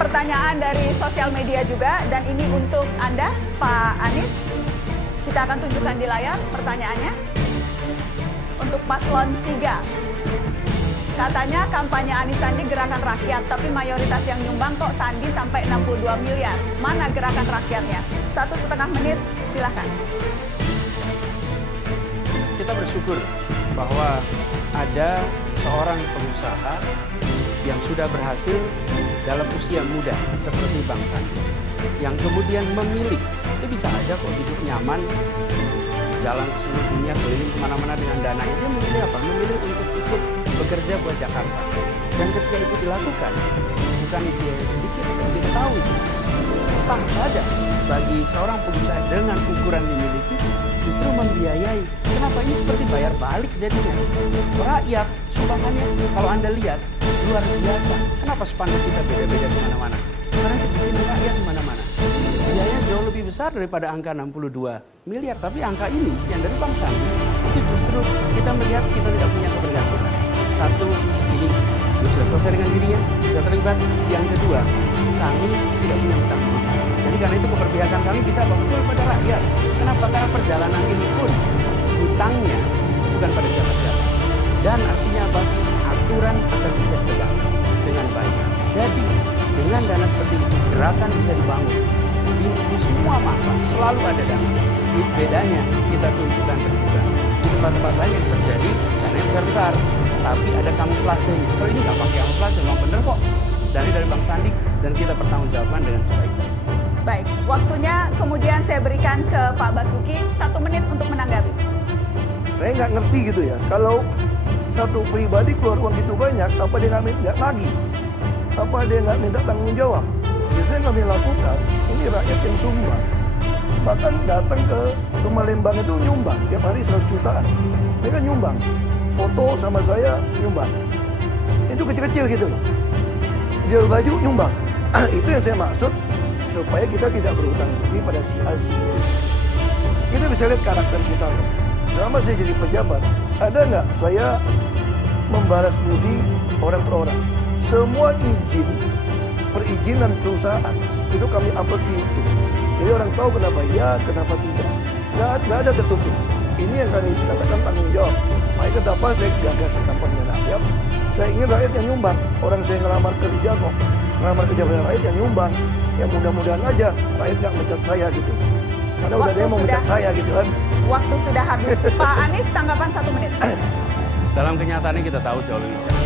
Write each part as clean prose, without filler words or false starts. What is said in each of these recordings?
pertanyaan dari sosial media juga, dan ini untuk Anda, Pak Anies. Kita akan tunjukkan di layar pertanyaannya. Untuk paslon 3. Katanya kampanye Anies Sandi gerakan rakyat, tapi mayoritas yang nyumbang kok Sandi sampai 62 miliar. Mana gerakan rakyatnya? 1,5 menit, silahkan. Kita bersyukur bahwa ada seorang pengusaha yang sudah berhasil dalam usia muda seperti Bang Sandi, yang kemudian memilih, itu bisa aja kok hidup nyaman, jalan ke seluruh dunia, keliling kemana-mana dengan dana. Dia memilih apa? Memilih untuk ikut bekerja buat Jakarta. Dan ketika itu dilakukan, bukan biaya sedikit, dan kita tahu itu sah saja bagi seorang pengusaha dengan ukuran dimiliki, justru membiayai. Kenapa? Ini seperti bayar balik jadinya. Rakyat, sumbangannya kalau Anda lihat, luar biasa. Kenapa spanduk kita beda-beda di mana-mana? Karena itu bikin rakyat di mana-mana. Biayanya jauh lebih besar daripada angka 62 miliar. Tapi angka ini, yang dari Bang Sandi, itu justru kita melihat kita tidak punya kebergantungan. Satu, ini sudah selesai dengan dirinya, bisa terlibat. Yang kedua, kami tidak punya hutang budi. Jadi karena itu keberpihakan kami bisa full pada rakyat. Kenapa? Karena perjalanan ini pun hutangnya itu bukan pada siapa-siapa. Dan artinya apa? Aturan akan bisa ditegakkan dengan baik. Jadi dengan dana seperti itu, gerakan bisa dibangun. Di semua masa selalu ada dana. Bedanya kita tunjukkan terbuka. Di tempat-tempat lain yang terjadi dananya besar-besar, tapi ada kamuflasenya. Kalau ini nggak pakai kamuflase, memang bener kok. Dari Bang Sandi, dan kita pertanggungjawabkan dengan sebaik-baiknya. Baik, waktunya kemudian saya berikan ke Pak Basuki 1 menit untuk menanggapi. Saya nggak ngerti gitu ya, kalau satu pribadi keluar uang gitu banyak, apa dia nggak nagih? Apa dia nggak minta tanggung jawab? Biasanya kami lakukan, ini rakyat yang sumbang. Bahkan datang ke rumah Lembang itu nyumbang, tiap hari 100 jutaan. Mereka nyumbang, foto sama saya nyumbang. Itu kecil-kecil gitu loh. Jual baju nyumbang. Itu yang saya maksud, supaya kita tidak berhutang budi pada si A, si B. Kita bisa lihat karakter kita loh. Selama saya jadi pejabat, ada nggak saya membalas budi orang per orang? Semua izin, perizinan perusahaan, itu kami upload di YouTube. Jadi orang tahu kenapa ya, kenapa tidak. Nggak ada tertutup. Ini yang kami katakan tanggung jawab. Makanya kenapa saya gagas kampanye rakyat. Saya ingin rakyat yang nyumbang. Orang saya ngelamar kerja kok. Ngelamar kerja pada rakyat yang nyumbang. Ya mudah-mudahan aja rakyat nggak mecat saya gitu. Karena udah ada yang mau mecat saya gitu kan. Waktu sudah habis. Pak Anies, tanggapan 1 menit. Dalam kenyataannya kita tahu jauh lebih besar.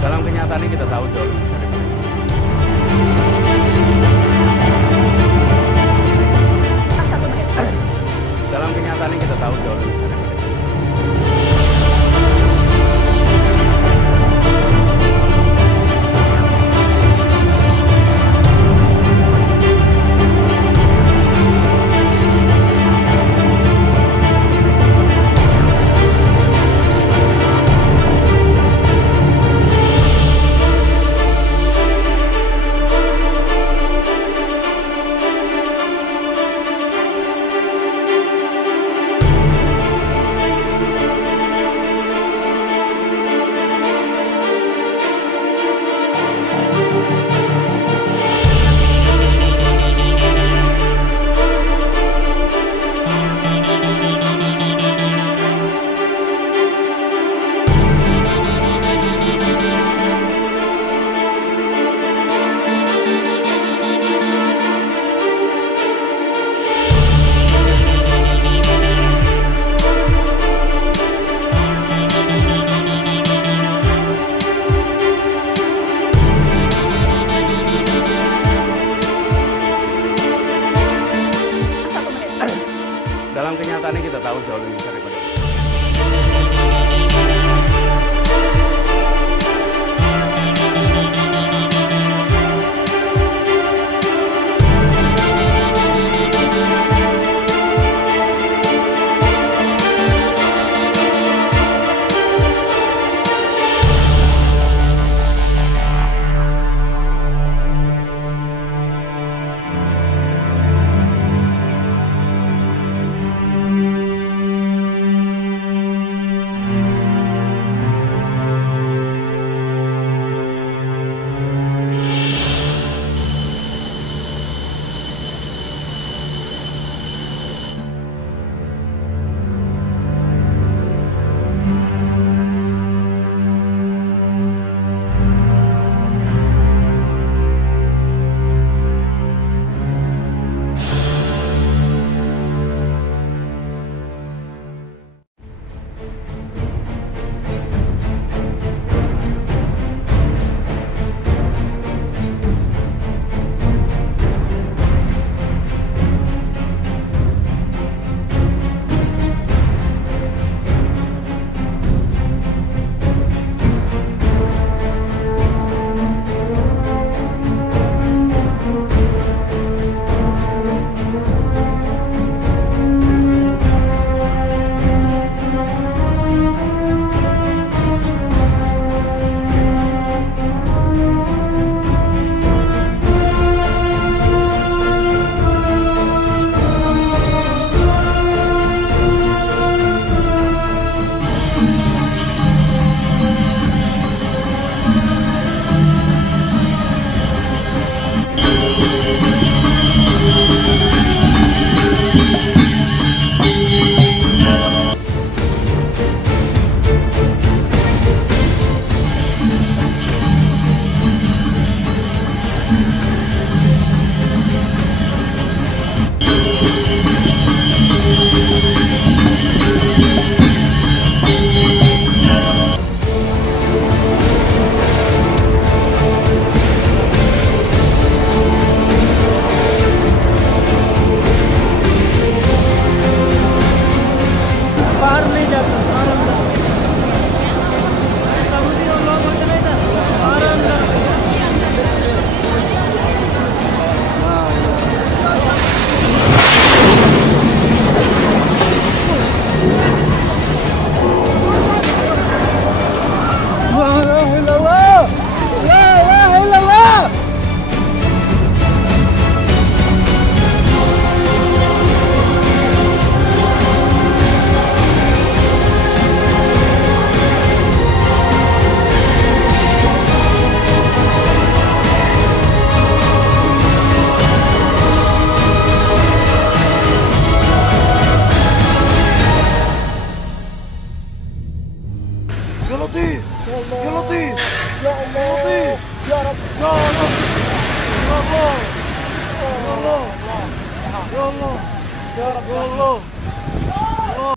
Dalam kenyataannya kita tahu jauh lebih besar daripada itu. Dalam kenyataannya kita tahu jauh lebih besar daripada itu. Dalam kenyataannya kita tahu jauh lebih besar daripada itu.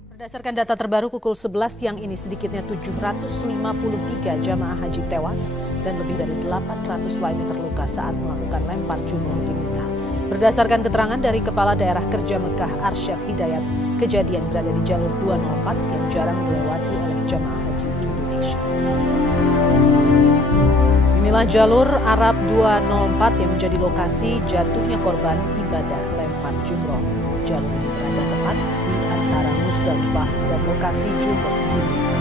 Berdasarkan data terbaru pukul 11 siang ini, sedikitnya 753 jamaah haji tewas dan lebih dari 800 lainnya terluka saat melakukan lempar jumroh di Mina. Berdasarkan keterangan dari Kepala Daerah Kerja Mekah Arsyad Hidayat, kejadian berada di jalur 204 yang jarang dilewati oleh jamaah haji Indonesia. Inilah jalur Arab 204 yang menjadi lokasi jatuhnya korban ibadah lempar jumroh. Jalur ini berada tepat di antara Musdalifah dan lokasi jumroh di Mina.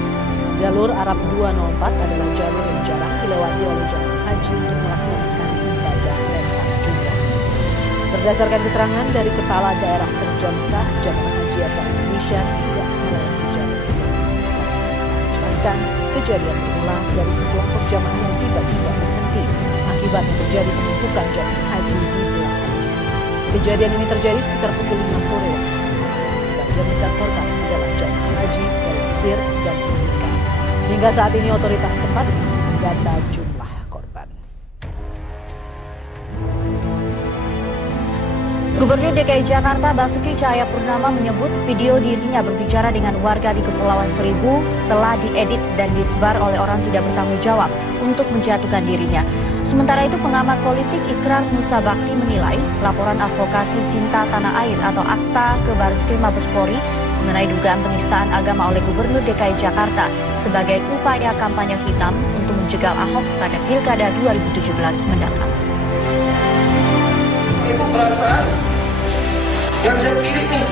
Jalur Arab 204 adalah jalur yang jarang dilewati oleh jamaah haji untuk melaksanakan ibadah lempar jumroh. Berdasarkan keterangan dari Kepala Daerah Kerja Mekah, jamaah haji asal Indonesia tidak melewati jalur ini. Jelaskan, kejadian berulang dari sekelompok jamaah yang tiba-tiba berhenti. Akibatnya terjadi penumpukan jamaah haji di belakang. Kejadian ini terjadi sekitar pukul 5 sore waktu setempat. Sebagian besar korban adalah jamaah haji dari Mesir dan Afrika. Hingga saat ini otoritas tempat masih mendata jumlah korban. Gubernur DKI Jakarta Basuki Cahayapurnama menyebut video dirinya berbicara dengan warga di Kepulauan Seribu telah diedit dan disebar oleh orang tidak bertanggung jawab untuk menjatuhkan dirinya. Sementara itu pengamat politik Ikrar Nusa Bakti menilai laporan advokasi cinta tanah air atau Akta ke Bareskrim Mabes Polri mengenai dugaan penistaan agama oleh Gubernur DKI Jakarta sebagai upaya kampanye hitam untuk menjegal Ahok pada Pilkada 2017 mendatang. Itu perasaan yang saya pilih nih.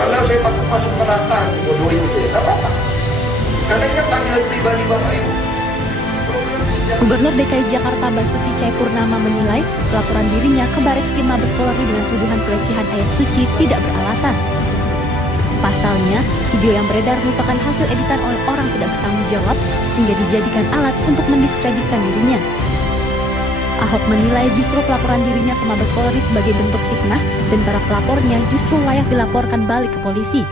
Kalau saya masuk neraka, bodohin itu ya, tak apa-apa. Karena kan panggilan pribadi Bapak Ibu. Gubernur DKI Jakarta Basuki Cahayapurnama menilai pelaporan dirinya ke Bareskrim Mabes Polri dengan tuduhan pelecehan ayat suci tidak beralasan. Pasalnya, video yang beredar merupakan hasil editan oleh orang tidak bertanggung jawab sehingga dijadikan alat untuk mendiskreditkan dirinya. Ahok menilai justru pelaporan dirinya ke Mabes Polri sebagai bentuk fitnah dan para pelapornya justru layak dilaporkan balik ke polisi.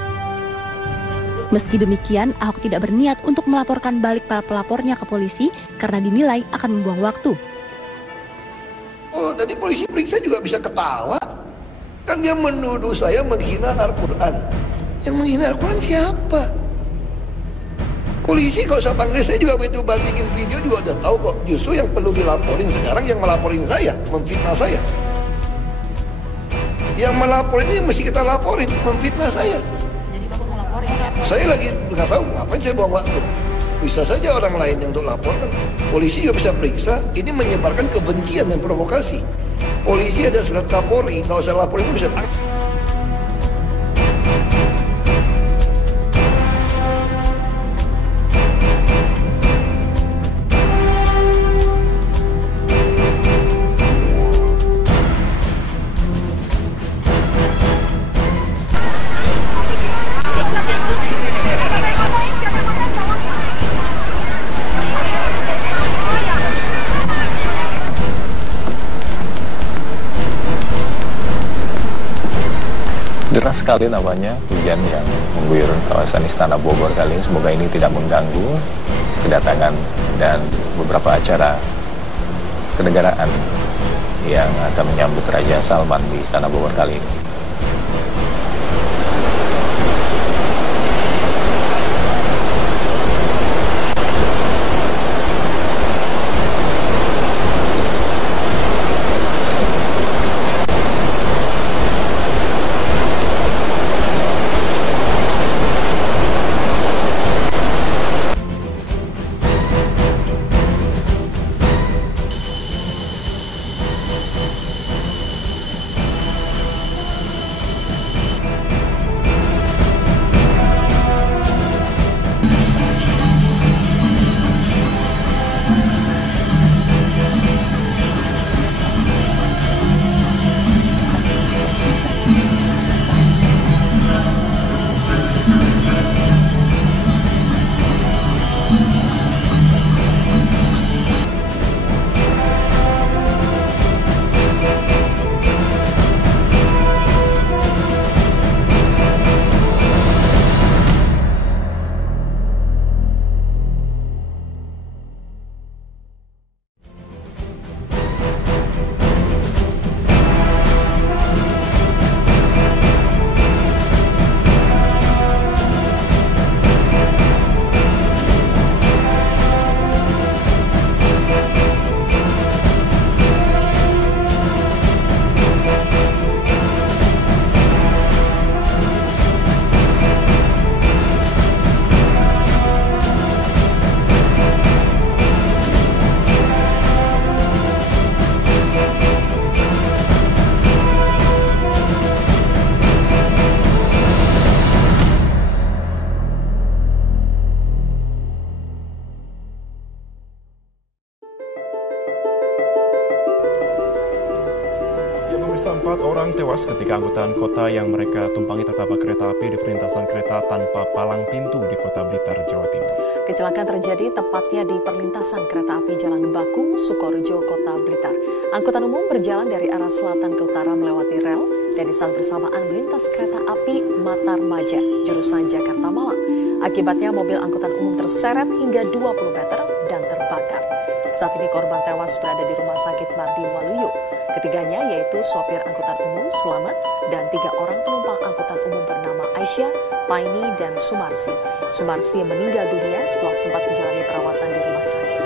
Meski demikian, Ahok tidak berniat untuk melaporkan balik para pelapornya ke polisi karena dinilai akan membuang waktu. Oh, tadi polisi periksa juga bisa ketawa. Kan dia menuduh saya menghina Al-Quran. Yang menghina Al-Quran siapa? Polisi kalau saya panggil saya juga begitu bandingin video juga udah tahu kok. Justru yang perlu dilaporin sekarang yang melaporin saya, memfitnah saya. Yang melaporin ini mesti kita laporin, memfitnah saya. Saya lagi nggak tahu ngapain saya buang waktu. Bisa saja orang lain yang untuk laporkan. Polisi juga bisa periksa. Ini menyebarkan kebencian dan provokasi. Polisi ada surat Kapolri, nggak usah laporin bisa tangkap. Deras sekali namanya hujan yang mengguyur kawasan Istana Bogor kali ini. Semoga ini tidak mengganggu kedatangan dan beberapa acara kenegaraan yang akan menyambut Raja Salman di Istana Bogor kali ini. tewas ketika angkutan kota yang mereka tumpangi tertabrak kereta api di perlintasan kereta tanpa palang pintu di Kota Blitar, Jawa Timur. Kecelakaan terjadi tepatnya di perlintasan kereta api Jalan Bakung, Sukorejo, Kota Blitar. Angkutan umum berjalan dari arah selatan ke utara melewati rel dan di saat bersamaan melintas kereta api Matarmaja, jurusan Jakarta Malang. Akibatnya mobil angkutan umum terseret hingga 20 meter dan terbakar. Saat ini korban tewas berada di Rumah Sakit Mardi Waluyo. Ketiganya yaitu sopir angkutan umum Selamat dan 3 orang penumpang angkutan umum bernama Aisyah, Paini, dan Sumarsi. Sumarsi meninggal dunia setelah sempat menjalani perawatan di rumah sakit.